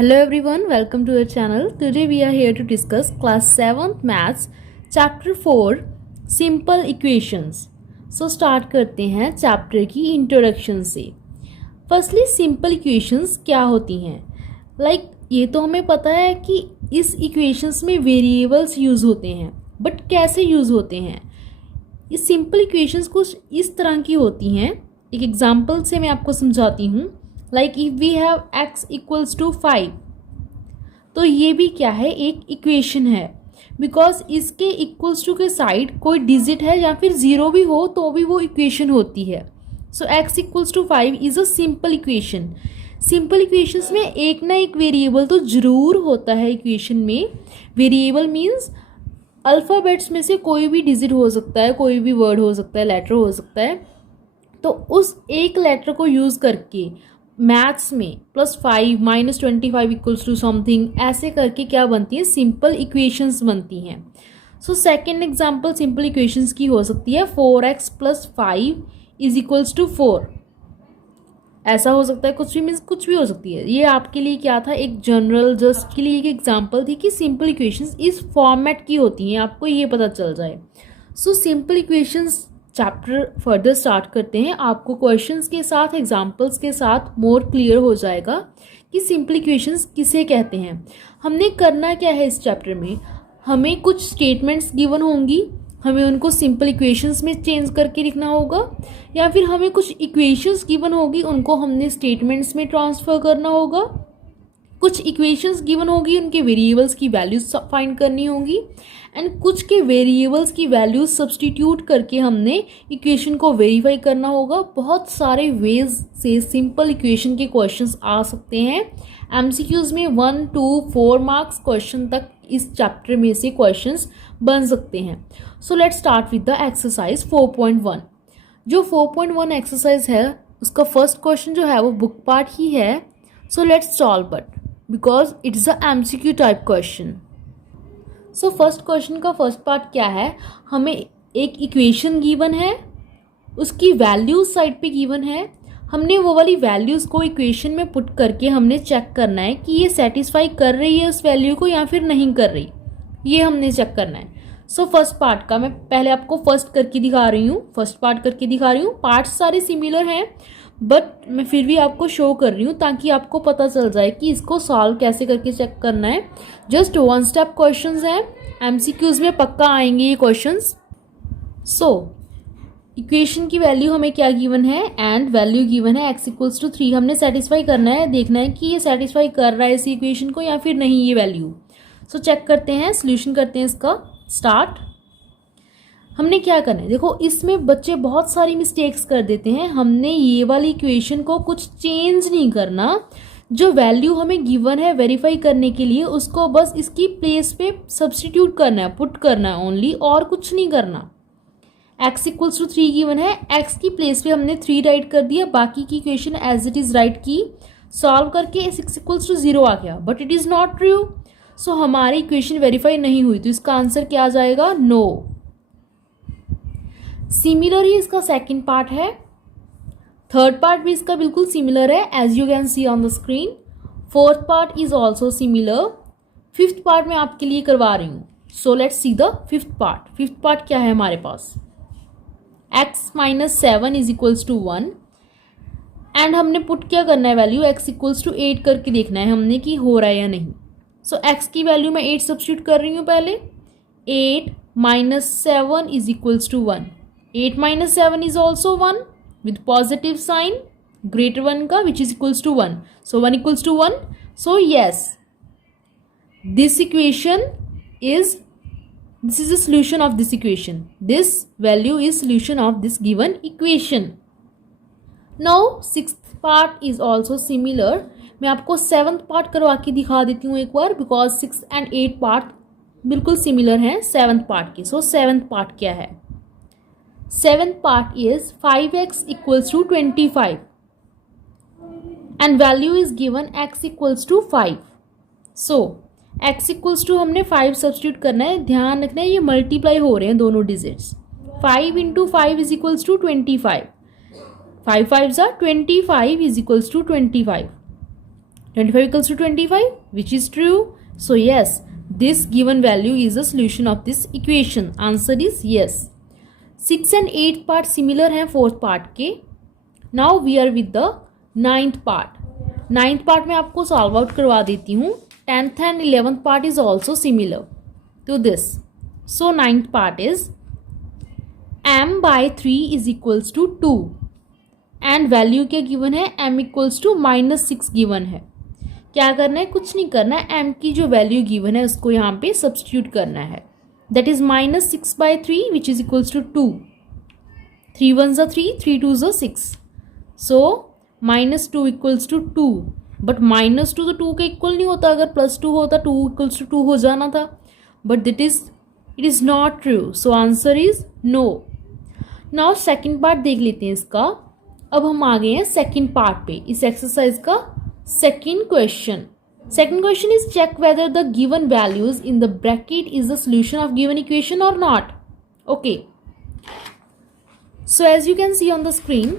Hello everyone, welcome to our channel. Today we are here to discuss class 7th maths chapter 4 simple equations. So start करते हैं chapter की introduction से. Firstly simple equations क्या होती हैं. ये तो हमें पता है कि इस इक्वेशंस में वेरिएबल्स यूज़ होते हैं, बट कैसे यूज़ होते हैं. ये सिंपल इक्वेशंस कुछ इस तरह की होती हैं. एक एग्जांपल से मैं आपको समझाती हूँ. Like if we have x equals to 5, तो ये भी क्या है, एक इक्वेशन है. बिकॉज इसके इक्वल्स टू के साइड कोई डिजिट है या फिर ज़ीरो भी हो तो भी वो इक्वेशन होती है. So x equals to 5 is a simple equation. Simple equations में एक ना एक वेरिएबल तो ज़रूर होता है इक्वेशन में. वेरिएबल मीन्स अल्फ़ाबेट्स में से कोई भी डिजिट हो सकता है, कोई भी वर्ड हो सकता है, लेटर हो सकता है. तो उस एक लेटर को यूज़ करके मैथ्स में +5 -25 इक्वल्स टू समथिंग ऐसे करके क्या बनती है, सिंपल इक्वेशंस बनती हैं. So second example simple equations की हो सकती है 4x + 5 इज इक्वल्स टू 4. ऐसा हो सकता है, कुछ भी मीन्स कुछ भी हो सकती है. ये आपके लिए क्या था, एक जनरल जस्ट के लिए एक एग्जांपल थी कि सिंपल इक्वेशंस इस फॉर्मेट की होती हैं, आपको ये पता चल जाए. So simple equations chapter further start करते हैं. आपको क्वेश्चंस के साथ, एग्जांपल्स के साथ मोर क्लियर हो जाएगा कि सिंपल इक्वेशंस किसे कहते हैं. हमने करना क्या है इस चैप्टर में, हमें कुछ स्टेटमेंट्स गिवन होंगी, हमें उनको सिंपल इक्वेशंस में चेंज करके लिखना होगा, या फिर हमें कुछ इक्वेशंस गिवन होगी, उनको हमने स्टेटमेंट्स में ट्रांसफ़र करना होगा. कुछ इक्वेशंस गिवन होगी, उनके वेरिएबल्स की वैल्यूज फाइंड करनी होगी, एंड कुछ के वेरिएबल्स की वैल्यूज सब्सटीट्यूट करके हमने इक्वेशन को वेरीफाई करना होगा. बहुत सारे वेज से सिंपल इक्वेशन के क्वेश्चंस आ सकते हैं. एमसीक्यूज में 1, 2, 4 मार्क्स क्वेश्चन तक इस चैप्टर में से क्वेश्चंस बन सकते हैं. So let's start with the exercise 4.1. जो 4.1 एक्सरसाइज है उसका फर्स्ट क्वेश्चन जो है वो बुक पार्ट ही है. So let's solve it because it's a MCQ type question. So first question का फर्स्ट पार्ट क्या है, हमें एक इक्वेशन गिवन है, उसकी वैल्यूज साइड पे गिवन है. हमने वो वाली वैल्यूज़ को इक्वेशन में पुट करके हमने चेक करना है कि ये सेटिस्फाई कर रही है उस वैल्यू को या फिर नहीं कर रही, ये हमने चेक करना है. सो फर्स्ट पार्ट का मैं पहले आपको फर्स्ट करके दिखा रही हूँ, फर्स्ट पार्ट करके दिखा रही हूँ. पार्ट्स सारे सिमिलर हैं बट मैं फिर भी आपको शो कर रही हूँ ताकि आपको पता चल जाए कि इसको सॉल्व कैसे करके चेक करना है. जस्ट 1 स्टेप क्वेश्चंस हैं, एमसीक्यूज में पक्का आएंगे ये क्वेश्चंस. सो इक्वेशन की वैल्यू हमें क्या गिवन है, एंड वैल्यू गिवन है x इक्वल्स टू 3. हमने सेटिस्फाई करना है, देखना है कि ये सेटिस्फाई कर रहा है इस इक्वेशन को या फिर नहीं ये वैल्यू. सो चेक करते हैं, सोल्यूशन करते हैं इसका. स्टार्ट. हमने क्या करना है, देखो इसमें बच्चे बहुत सारी मिस्टेक्स कर देते हैं. हमने ये वाली इक्वेशन को कुछ चेंज नहीं करना, जो वैल्यू हमें गिवन है वेरीफाई करने के लिए उसको बस इसकी प्लेस पे सब्स्टिट्यूट करना है, पुट करना है ओनली, और कुछ नहीं करना. x इक्वल्स टू 3 गिवन है, x की प्लेस पे हमने 3 राइट कर दिया, बाकी की equation as it is write की. सॉल्व करके x इक्वल्स टू 0 आ गया, but it is not true. So हमारी इक्वेशन वेरीफाई नहीं हुई, तो इसका आंसर क्या आ जाएगा, नो. सिमिलर ही इसका सेकंड पार्ट है, थर्ड पार्ट भी इसका बिल्कुल सिमिलर है as you can see on the screen. Fourth part is also similar. Fifth part मैं आपके लिए करवा रही हूँ. So let's see the fifth part. Fifth part क्या है हमारे पास, x - 7 is equals to 1, and हमने पुट क्या करना है, वैल्यू x इक्वल्स टू 8 करके देखना है हमने कि हो रहा है या नहीं. सो x की वैल्यू मैं 8 सब्स्टिट्यूट कर रही हूँ पहले. 8 - 7 is equals to 1. 8 - 7 is also 1 with positive sign greater 1 का which is equals to 1. So 1 equals to 1. So yes, this equation is, this is the solution of this equation. This value is solution of this given equation. Now sixth part is also similar. मैं आपको 7th part करवा के दिखा देती हूँ एक बार, because 6th and 8th part बिल्कुल similar हैं 7th part के. So 7th part क्या है, 7th part is 5x equals to 25 and value is given x equals to 5. So x equals to हमने 5 सब्स्टिट्यूट करना है. ध्यान रखना है ये मल्टीप्लाई हो रहे हैं दोनों digits. 5 into 5 is equals to 25. 5 5s are 25 is equals to 25. 25 equals to 25, which is true. So yes, this given value is the solution of this equation. Answer is yes. 6 and 8 part similar हैं 4th part के. Now we are with the 9th part. 9th part में आपको solve out करवा देती हूँ. 10th and 11th part is also similar to this. So 9th part is m by 3 is equals to 2 and value क्या given है, m equals to -6 given है. क्या करना है, कुछ नहीं करना है, m की जो वैल्यू गिवन है उसको यहाँ पे सब्स्टिट्यूट करना है. That is -6 by 3 which is equals to 2. 3 1s are 3, 3 2s are 6. So -2 equals to 2. But -2 तो 2 के इक्वल नहीं होता. अगर +2 होता 2 इक्वल्स टू 2 हो जाना था. But it is not true. So answer is no. Now second part देख लेते हैं इसका. अब हम आ गए हैं सेकेंड पार्ट पे इस एक्सरसाइज का. Second question is check whether the given values in the bracket is the solution of given equation or not. Okay, so as you can see on the screen,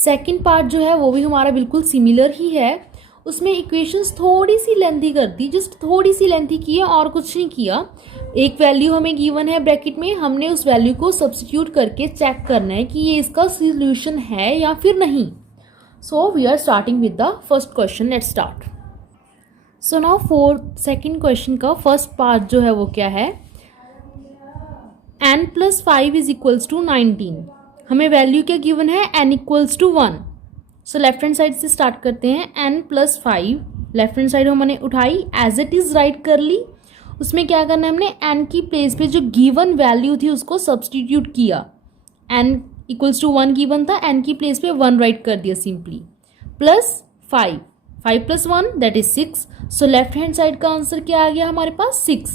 second part जो है वो भी हमारा बिल्कुल similar ही है. उसमें equations थोड़ी सी lengthy कर दी, जस्ट थोड़ी सी लेंथी की है और कुछ नहीं किया. एक वैल्यू हमें गिवन है ब्रैकेट में, हमने उस वैल्यू को सब्स्टिट्यूट करके चेक करना है कि ये इसका सोल्यूशन है या फिर नहीं. So we are starting with the first question. Let's start. So now for second question का first part जो है वो क्या है, n plus 5 is equals to 19. हमें वैल्यू क्या गिवन है, n equals to 1. So left hand side से स्टार्ट करते हैं. n plus 5 left hand side हमने उठाई, एज इट इज राइट कर ली. उसमें क्या करना है, हमने n की प्लेस पे जो गिवन वैल्यू थी उसको सब्स्टिट्यूट किया. n इक्वल्स टू 1 गिवन था, n की प्लेस पे 1 राइट कर दिया simply. Plus 5 plus 1 that is 6. So left hand side का आंसर क्या आ गया हमारे पास 6.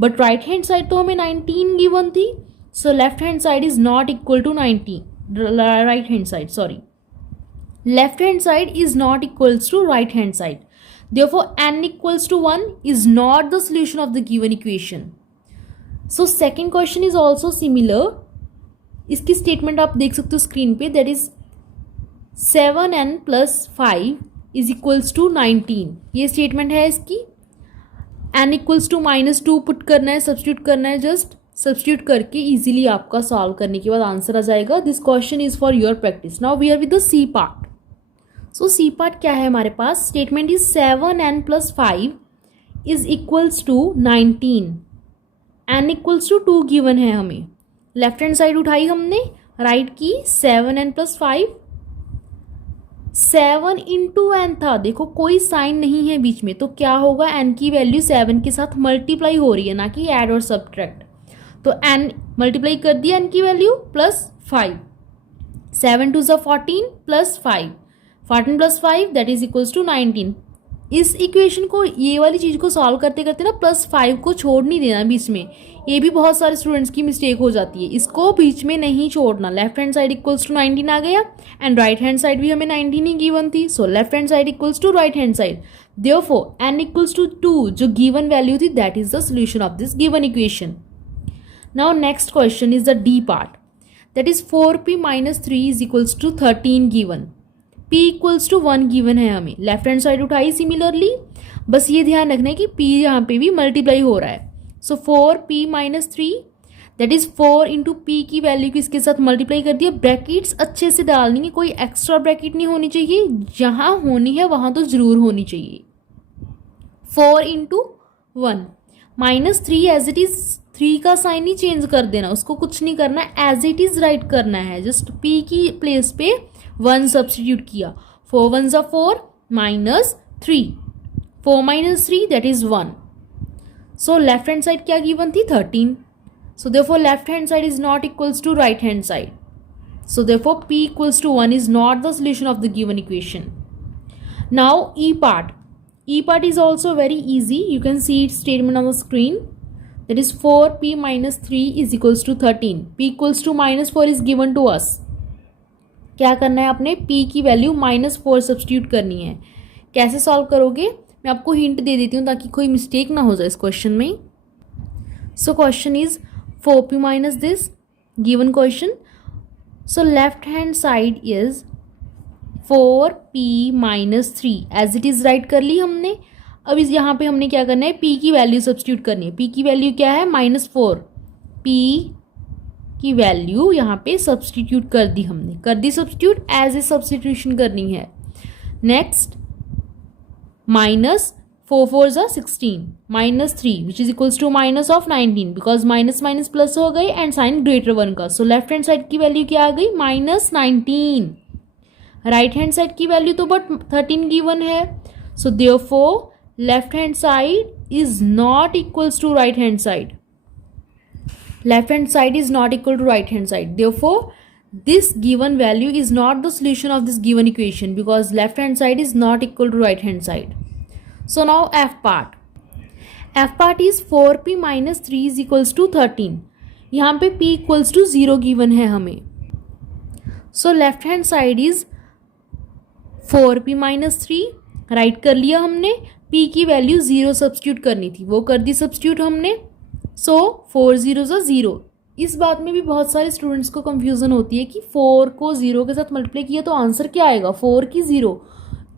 बट राइट हैंड साइड तो हमें 19 गिवन थी. So left hand side is not equal to 19. Right hand side, sorry, left hand side is not equals to right hand side. Therefore n equals to 1 is not the solution of the given equation. So second question is also similar. इसकी statement आप देख सकते हो screen पे. That is 7n plus 5 is equals to 19. ये statement है इसकी. n equals to -2 put करना है, सब्स्टिट्यूट करना है. जस्ट सब्स्टिट्यूट करके इजीली आपका सॉल्व करने के बाद आंसर आ जाएगा. This question is for your practice. Now we are with the C part. So C part क्या है हमारे पास, statement is 7n plus 5 is equals to 19. n equals to 2 given है हमें. लेफ्ट हैंड साइड उठाई हमने, राइट की. 7n plus 5, 7 into n था. देखो कोई साइन नहीं है बीच में, तो क्या होगा, n की वैल्यू 7 के साथ मल्टीप्लाई हो रही है, ना कि ऐड और सब्ट्रैक्ट. तो n मल्टीप्लाई कर दिया n की value plus 5. 7 2 14 plus 5, 14 plus 5 that is equals to 19. इस इक्वेशन को, ये वाली चीज़ को सॉल्व करते करते ना +5 को छोड़ नहीं देना बीच में. ये भी बहुत सारे स्टूडेंट्स की मिस्टेक हो जाती है. इसको बीच में नहीं छोड़ना. Left hand side equals to 19 आ गया एंड राइट हैंड साइड भी हमें 19 ही गिवन थी. So left hand side equals to right hand side. Therefore n equals to 2 जो गिवन वैल्यू थी that is the solution of this given equation. Now next question is the D part. That is 4p minus 3 is equals to 13 given. p equals to 1 given है हमें. Left hand side उठाई similarly. बस ये ध्यान रखना है कि p यहाँ पे भी मल्टीप्लाई हो रहा है. सो 4p minus 3 that is 4 into P की वैल्यू को इसके साथ मल्टीप्लाई कर दिया. ब्रैकेट्स अच्छे से डालनी है, कोई एक्स्ट्रा ब्रैकेट नहीं होनी चाहिए. जहाँ होनी है वहाँ तो ज़रूर होनी चाहिए. 4 into 1 minus 3 as it is. 3 का साइन ही चेंज कर देना, उसको कुछ नहीं करना, एज इट इज़ राइट करना है. जस्ट p की प्लेस पे 1 सब्स्टिट्यूट किया. 4 1s are 4 minus 3. 4 minus 3 that is 1. So left hand side क्या गिवन थी, 13. So therefore left hand side is not equals to right hand side. So therefore p equals to 1 is not the solution of the given equation. Now E part. E part is also very easy. You can see its statement on the screen. That is 4p minus 3 is equals to 13. p equals to -4 is given to us. क्या करना है, अपने p की value -4 substitute करनी है. कैसे solve करोगे, मैं आपको हिंट दे देती हूँ ताकि कोई मिस्टेक ना हो जाए इस क्वेश्चन में. So question is 4p minus this given question. So left hand side is 4p-3 as it is write कर ली हमने। अब इस यहाँ पे हमने क्या करना है, p की वैल्यू सब्स्टिट्यूट करनी है। p की वैल्यू क्या है, -4। p की वैल्यू यहाँ पे सब्स्टिट्यूट कर दी हमने, कर दी सब्स्टिट्यूट, एज ए सब्स्टिट्यूशन करनी है। Next -4×4=16 -3 which is equals to minus of 19 because minus minus plus हो गई एंड साइन ग्रेटर 1 का। सो लेफ्ट हैंड साइड की वैल्यू क्या आ गई, -19। राइट हैंड साइड की वैल्यू तो बट 13 गिवन है। So therefore left hand side is not equals to right hand side. Left hand side is not equal to right hand side. Therefore, this given value is not the solution of this given equation because left hand side is not equal to right hand side. So now F part. F part is 4p-3 is equals to 13. यहाँ पे p equals to 0 given है हमें. So left hand side is 4p-3. Right कर लिया हमने. p की value 0 substitute करनी थी, वो कर दी सब्स्टिट्यूट हमने. सो 4 0 0। इस बात में भी बहुत सारे स्टूडेंट्स को कंफ्यूजन होती है कि 4 को 0 के साथ मल्टीप्लाई किया तो आंसर क्या आएगा, 4 की 0,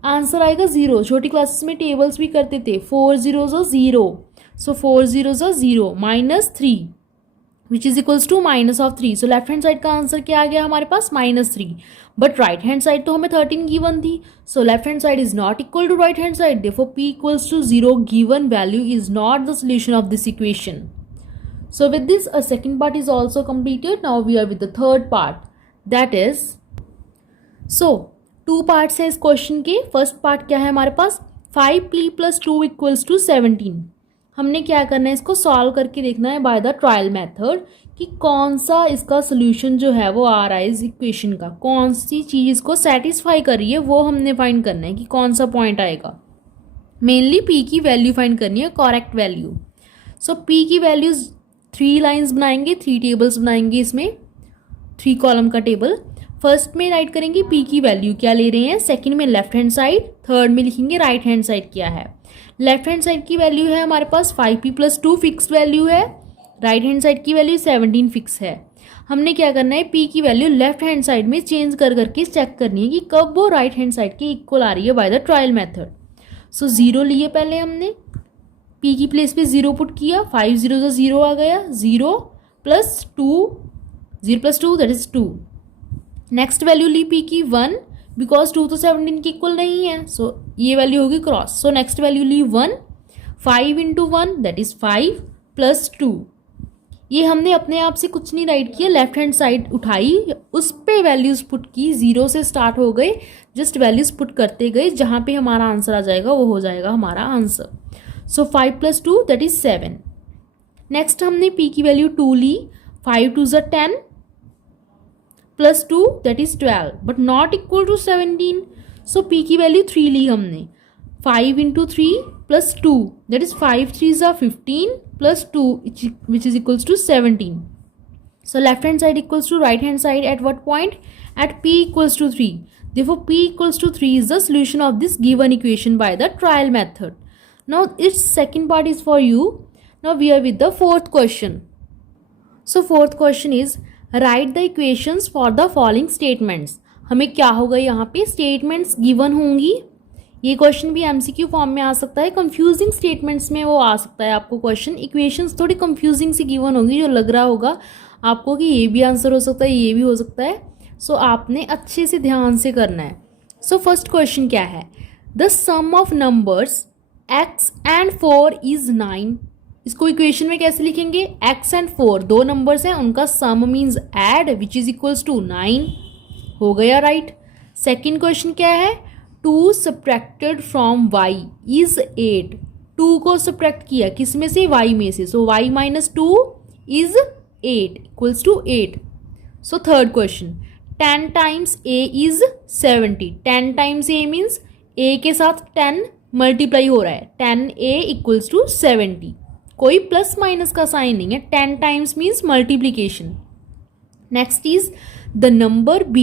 आंसर आएगा 0। छोटी क्लासेस में टेबल्स भी करते थे, 4 0 0। So 4 0 0 -3 which is equals to -3। So left hand side का आंसर क्या आ गया हमारे पास, -3। बट राइट हैंड साइड तो हमें 13 गिवन थी। So left hand side is not equal to right hand side, therefore p equals to 0 given value is not the solution of this equation. So with this, a second part is also completed. Now we are with the third part. That is, so 2 parts है इस question के. First part क्या है हमारे पास, 5p + 2 = 17. हमने क्या करना है, इसको सॉल्व करके देखना है बाय द ट्रायल मेथड कि कौन सा इसका सोल्यूशन जो है वो आ रहा है इस इक्वेशन का, कौन सी चीज़ इसको सेटिस्फाई कर रही है, वो हमने फाइंड करना है कि कौन सा पॉइंट आएगा. मेनली p की वैल्यू फाइंड करनी है, करेक्ट वैल्यू. सो p की वैल्यूज 3 लाइन्स बनाएंगे, 3 टेबल्स बनाएंगे, इसमें 3 कॉलम का टेबल. फर्स्ट में राइट करेंगे p की वैल्यू क्या ले रहे हैं, सेकंड में लेफ्ट हैंड साइड, थर्ड में लिखेंगे राइट हैंड साइड क्या है. लेफ्ट हैंड साइड की वैल्यू है हमारे पास 5p + 2 फिक्स वैल्यू है, राइट हैंड साइड की वैल्यू 17 फिक्स है. हमने क्या करना है, p की वैल्यू लेफ्ट हैंड साइड में चेंज कर करके चेक करनी है कि कब वो राइट हैंड साइड के इक्वल आ रही है बाय द ट्रायल मेथड. सो 0 लिए पहले हमने, p की प्लेस पे 0 पुट किया, 5 0 0 आ गया, 0 + 2 दैट इज 2. नेक्स्ट वैल्यू ली p की 1 बिकॉज 2 तो 17 की इक्वल नहीं है, सो ये वैल्यू होगी क्रॉस. सो नेक्स्ट वैल्यू ली 1, 5 × 1 दैट इज 5 + 2. ये हमने अपने आप से कुछ नहीं राइट किया, लेफ्ट हैंड साइड उठाई, उस पे वैल्यूज पुट की, 0 से स्टार्ट हो गए, जस्ट वैल्यूज पुट करते गए, जहाँ पे हमारा आंसर आ जाएगा वो हो जाएगा हमारा answer. So 5 + 2 that is 7. Next हमने p की वैल्यू 2 ली, 5 2 = 10 + 2 that is 12 but not equal to 17. So p की वैल्यू 3 ली हमने, 5 × 3 + 2 that is 5 3 = 15 + 2 which is equals to 17. So left hand side equals to right hand side at what point? At p equals to 3. Therefore p equals to 3 is the solution of this given equation by the trial method. Now its second part is for you. Now we are with the fourth question. So fourth question is write the equations for the following statements. हमें क्या होगा यहाँ पे, statements given होंगी. ये question भी MCQ form में आ सकता है, कंफ्यूजिंग स्टेटमेंट्स में वो आ सकता है आपको क्वेश्चन. इक्वेशंस थोड़ी कंफ्यूजिंग सी गिवन होगी, जो लग रहा होगा आपको कि ये भी आंसर हो सकता है, ये भी हो सकता है. सो आपने अच्छे से ध्यान से करना है. सो फर्स्ट क्वेश्चन क्या है, the sum of numbers x and 4 is 9. इसको इक्वेशन में कैसे लिखेंगे, x and 4 दो नंबर्स हैं, उनका sum means add which is equals to 9. हो गया राइट. सेकेंड क्वेश्चन क्या है, 2 सब्ट्रैक्टेड फ्रॉम y इज 8. 2 को सब्ट्रैक्ट किया किस में से, y में से, so y - 2 is 8 equals to 8. So third question, 10 × a is 70. 10 × a means a के साथ 10 मल्टीप्लाई हो रहा है, 10a इक्वल्स टू 70. कोई प्लस माइनस का साइन नहीं है, 10 times means multiplication. Next is the number b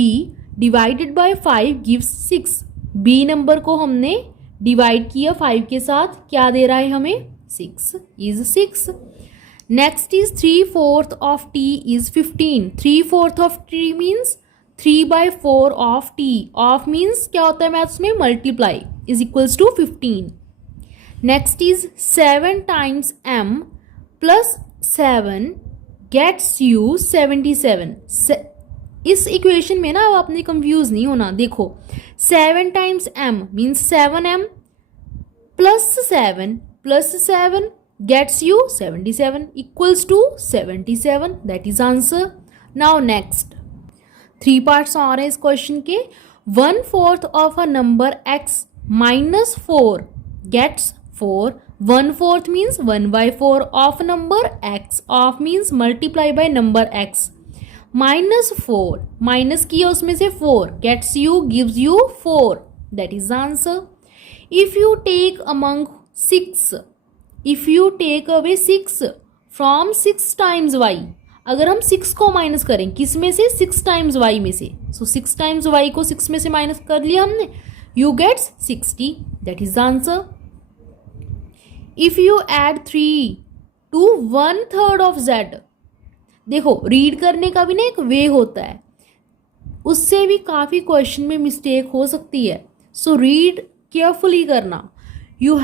divided by 5 gives 6. b number को हमने डिवाइड किया 5 के साथ, क्या दे रहा है हमें, 6 is 6. Next is 3/4 of t is 15. 3/4 of t means 3/4 of t, of means क्या होता है मैथ्स में, multiply, is equals to 15. Next is 7 times m plus 7 gets you 77. इस इक्वेशन में ना अब आपने कंफ्यूज नहीं होना. देखो 7 times m means 7m plus 7 gets you 77 equals to 77. That is answer. Now next 3 parts और हैं इस क्वेश्चन के. 1/4 of a number x minus 4 gets 4. 1/4 means 1/4 of number x. Of means multiply by number x. minus 4 minus किया उसमें से 4 gets you gives you 4. That is the answer. If you take among 6, if you take away 6 from 6 times y, अगर हम 6 को minus करें किस में से, 6 टाइम्स y में से, सो 6 टाइम्स y को 6 में से माइनस कर लिया हमने, you gets 60. That is the answer. If you add 3 to 1/3 of z, देखो रीड करने का भी ना एक वे होता है, उससे भी काफ़ी क्वेश्चन में मिस्टेक हो सकती है. सो रीड केयरफुली करना. You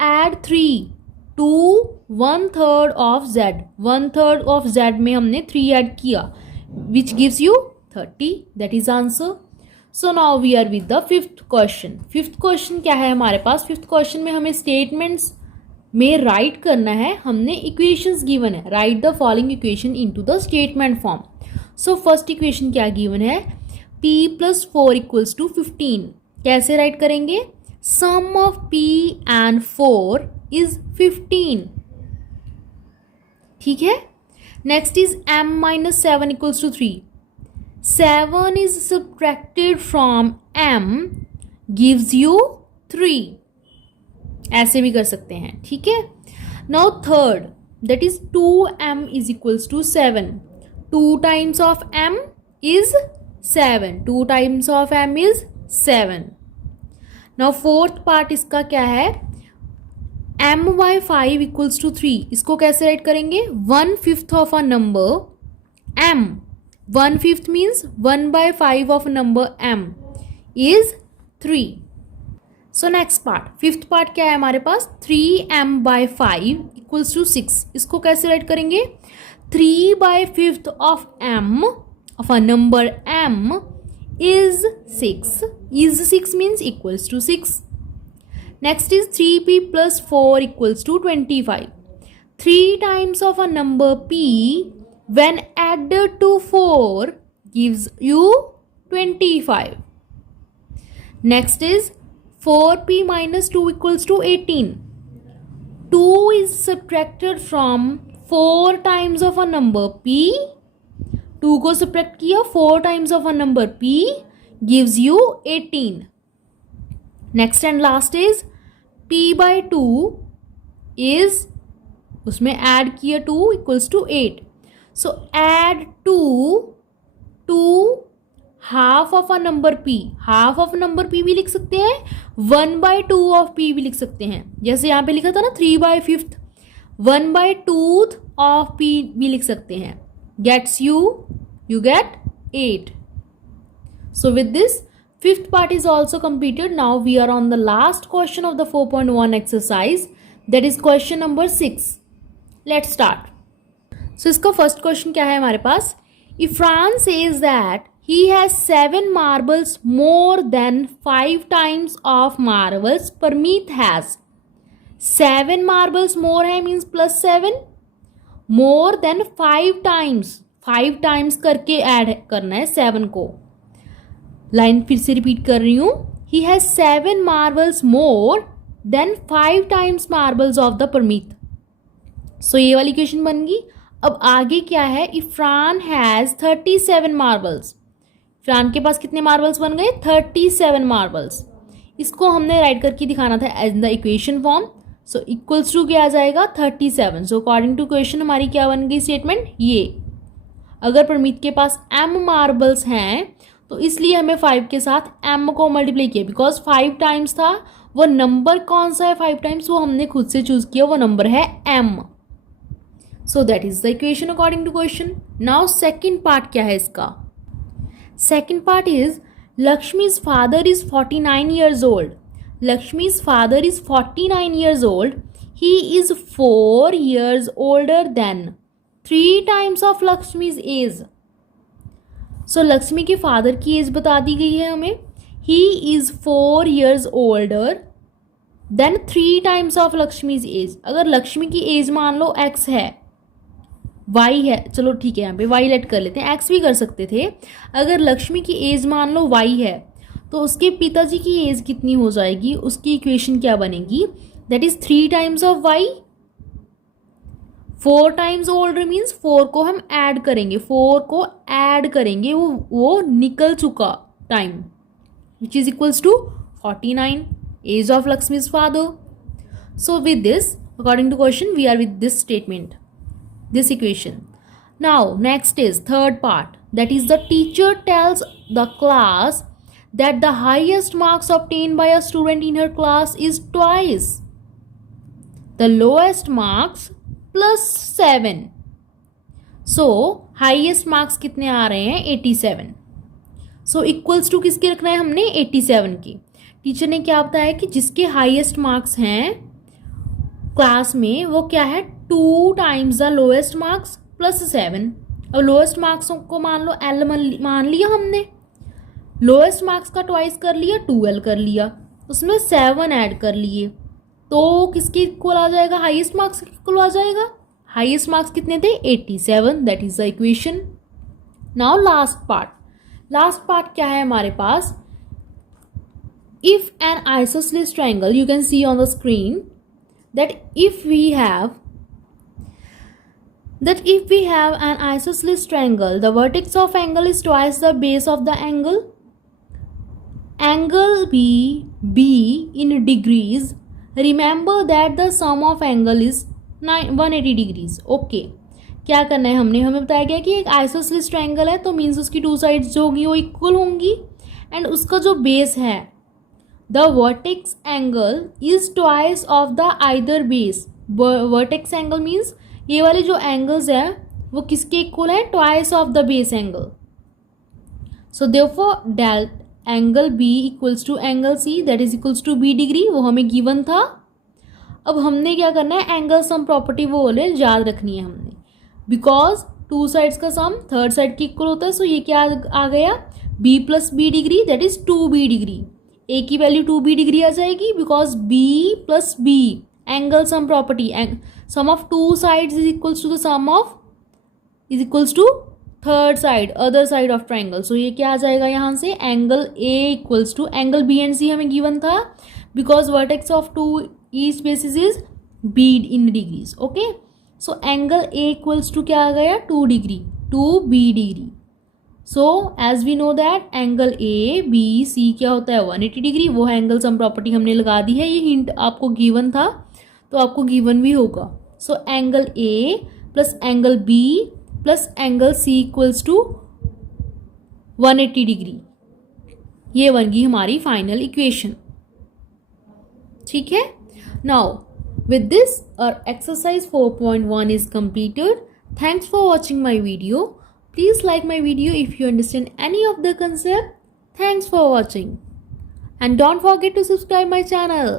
add 3 to 1/3 of z. 1/3 of z में हमने 3 ऐड किया, which gives you 30. That is answer. So now we are with the fifth question. Fifth question क्या है हमारे पास? फिफ्थ क्वेश्चन में हमें स्टेटमेंट्स में राइट करना है. हमने इक्वेशंस गिवन है, right the following equation into the statement form. So first equation क्या गिवन है, p + 4 = 15. कैसे राइट करेंगे? सम ऑफ p एंड 4 इज 15. ठीक है. Next is m - 7 = 3. 7 is subtracted from m gives you 3. ऐसे भी कर सकते हैं. ठीक है. Now third, that is 2m = 7. 2 times of m is 7. 2 times of m is 7. Now fourth part इसका क्या है, m/5 = 3. इसको कैसे राइट करेंगे? 1/5 of a number m. 1/5 means 1/5 of number m is 3. So next part, fifth part क्या है हमारे पास? 3m/5 = 6. इसको कैसे राइट करेंगे? 3/5 of m of a number m is 6. is 6 means equals to 6. Next is 3p + 4 = 25. 3 times of a number p when added to 4 gives you 25. Next is 4p - 2 = 18. 2 is subtracted from 4 times of a number p. 2 को subtract किया 4 times of a number p gives you 18. Next and last is p/2 is, उसमें add किया 2 = 8. सो add 2 to half of a number p. Half of number p भी लिख सकते हैं, 1/2 of p भी लिख सकते हैं. जैसे यहाँ पे लिखा था ना 3/5, 1/2 ऑफ p भी लिख सकते हैं. Gets you get 8. So with this, fifth part is also completed. Now we are on the last question of the 4.1 exercise, that is question number 6. Let's start. So इसका first question क्या है हमारे पास? If Fran says that he has 7 marbles more than 5 times of marbles Parmeet has. 7 marbles more है means +7. मोर than 5 times, 5 times करके add करना है 7 को. Line फिर से रिपीट कर रही हूँ. He has 7 marbles more than 5 times marbles of the परमीत. सो ये वाली क्वेश्चन बन गई. अब आगे क्या है? इफ्रान हैज 37 मार्बल्स. इफ्रान के पास कितने मार्बल्स बन गए? 37 मार्बल्स. इसको हमने राइट करके दिखाना था as the equation form. So equals to क्या आ जाएगा? 37. सो अकॉर्डिंग टू क्वेश्चन हमारी क्या बन गई स्टेटमेंट? ये अगर परमीत के पास m मार्बल्स हैं तो इसलिए हमें 5 के साथ m को मल्टीप्लाई किया, बिकॉज 5 टाइम्स था. वो नंबर कौन सा है 5 टाइम्स, वो हमने खुद से चूज किया, वो नंबर है m. So that is the equation according to question. Now second part क्या है इसका? Second part is Lakshmi's father is 49 years old. Lakshmi's father is 49 years old. He is 4 years older than 3 times of Lakshmi's age. So Lakshmi के father की as बता दी गई है हमें. He is 4 years older than 3 times of Lakshmi's age. अगर लक्ष्मी की as मान लो x है, y है, चलो ठीक है यहाँ पे y लेट कर लेते हैं, x भी कर सकते थे. अगर लक्ष्मी की एज मान लो y है तो उसके पिताजी की एज कितनी हो जाएगी, उसकी इक्वेशन क्या बनेगी, that is 3 times of y. 4 times older means 4 को हम ऐड करेंगे, 4 को ऐड करेंगे, वो निकल चुका time, which is equals to 49, as of Lakshmi's father. So with this, according to question, we are with this statement, this equation. Now next is third part, that is the teacher tells the class that the highest marks obtained by a student in her class is twice the lowest marks plus 7. So highest marks कितने आ रहे हैं, 87. So equals to किसके रखना है हमने, 87 की. Teacher ने क्या बताया कि जिसके हाईएस्ट मार्क्स हैं क्लास में वो क्या है, 2 times the lowest marks plus 7. अब लोएस्ट मार्क्स को मान लो एल मान लिया हमने, लोएस्ट मार्क्स का ट्वाइस कर लिया, 2l कर लिया, उसमें 7 ऐड कर लिए, तो किसके इक्वल आ जाएगा, हाईएस्ट मार्क्स के इक्वल आ जाएगा. हाईएस्ट मार्क्स कितने थे, 87. That is the equation. Now last part क्या है हमारे पास, if an isosceles triangle, you can see on the screen that if we have an isosceles triangle, the vertex of angle is twice the base of the angle. Angle B in degrees. Remember that the sum of angle is 180 degrees. Okay, क्या करना है हमने, हमें बताया गया कि एक isosceles triangle है तो मीन्स उसकी 2 साइड्स जो होंगी वो इक्वल होंगी, एंड उसका जो बेस है, the vertex angle is twice of the either base. Vertex angle means ये वाले जो angles है वो किसके इक्वल है, twice of the base angle. So therefore del angle B equals to angle C, that is equals to B degree, वो हमें given था. अब हमने क्या करना है, एंगल सम प्रॉपर्टी वो वाले याद रखनी है हमने, बिकॉज 2 साइड्स का सम थर्ड साइड के इक्वल होता है. सो ये क्या आ गया, B plus B degree, that is 2B degree. A की वैल्यू 2B डिग्री आ जाएगी because B plus B angle sum property, sum of 2 sides is equals to the sum of is equals to third side, other side of triangle. So ये क्या आ जाएगा यहाँ से, angle A equals to angle B and C हमें given था because vertex of 2 each basis is B in degrees. Okay, so angle A equals to क्या आ गया, 2 degree, 2B degree. So as we know that angle A B C क्या होता है, 180 degree. वो angle sum property हमने लगा दी है, ये हिंट आपको गिवन था तो आपको गिवन भी होगा. So angle A plus angle B plus angle C equals to 180 degree. ये बन गई हमारी फाइनल इक्वेशन. ठीक है, now with this our exercise 4.1 is completed. Thanks for watching my video. Please like my video if you understand any of the concept. Thanks for watching. And don't forget to subscribe my channel.